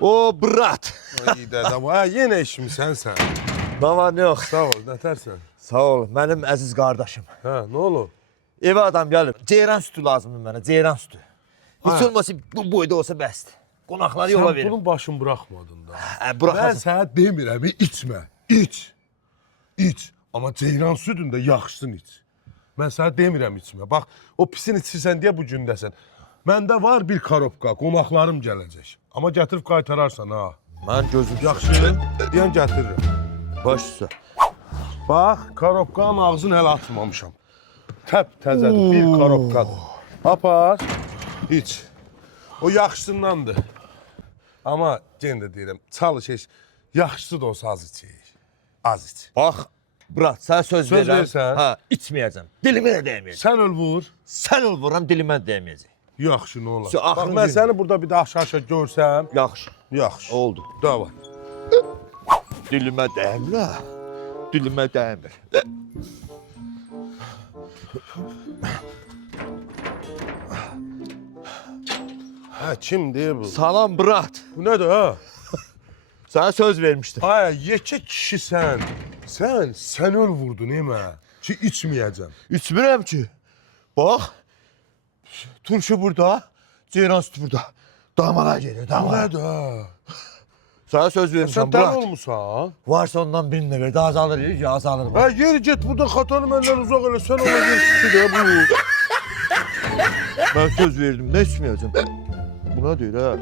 O brat. İyi dedem. Ha, yenə işmisən sən. Ne var ne yok. Sağ ol, nətərsən? Sağ ol. Benim aziz kardeşim. Hə, nə olur? Eve adam gelip ceyran sütü lazımdı bana. Ceyran sütü. Hiç Ha. olmasa bu boyda olsa bəsdir. Qonaqları Sən yola verin. bunun başını buraxmadın da. Mən Bırakasın. sənə demirəm, içmə. İç. İç. Amma ceyran südündə yaxşısın iç. Mən sənə demirəm içmə. Bax, o pisin içirsən deyə bu gündəsən. Məndə var bir korobka, qonaqlarım gələcək. Amma gətirib qaytararsan ha. Ben gözüm Yaxşı, deyən gətirirəm. Baş üstə. Bax, korobkanın ağzını hələ açmamışam. Təp təzədir, bir korobkadır. Apar, iç. O yaxşısındandır. Amma yenə də deyirəm, çalış heç. Yaxşısı da olsa az iç. Az iç. Bak brat sen söz Söz verirsen. versen. Ha içmeyeceğim. Dilime de değmeyeceğim. Sən öl vur. Sen ol vuram dilime de değmeyeceğim. Yaxşı, nə olar? Şu Bax, axırıncı mən gün. səni burada bir daha aşağı görsəm, Yaxşı. yaxşı. Oldu. Davay. Dilime değmir ha. Dilime değmir. Hə, kimdir bu? Salam brat. Bu nədir ha? Sana söz vermiştim. Ay, yekə kişisən. Sən öl vurdun emə. Ki içməyəcəm. İçmirəm ki. Bak. Turşu burada. Ceyran sütü burada. Damağa geliyor Bu damağa. nədir ha? Sana söz Sən vermiştim dəli brat. olmusan? Varsa ondan birini de ver. Daha azalır ya azalır. Hə, yeri get burada xatanı məndən uzaq elə. Sən ona bir de bu. Ben söz verdim ne içmeyeceğim. Buna değil ha.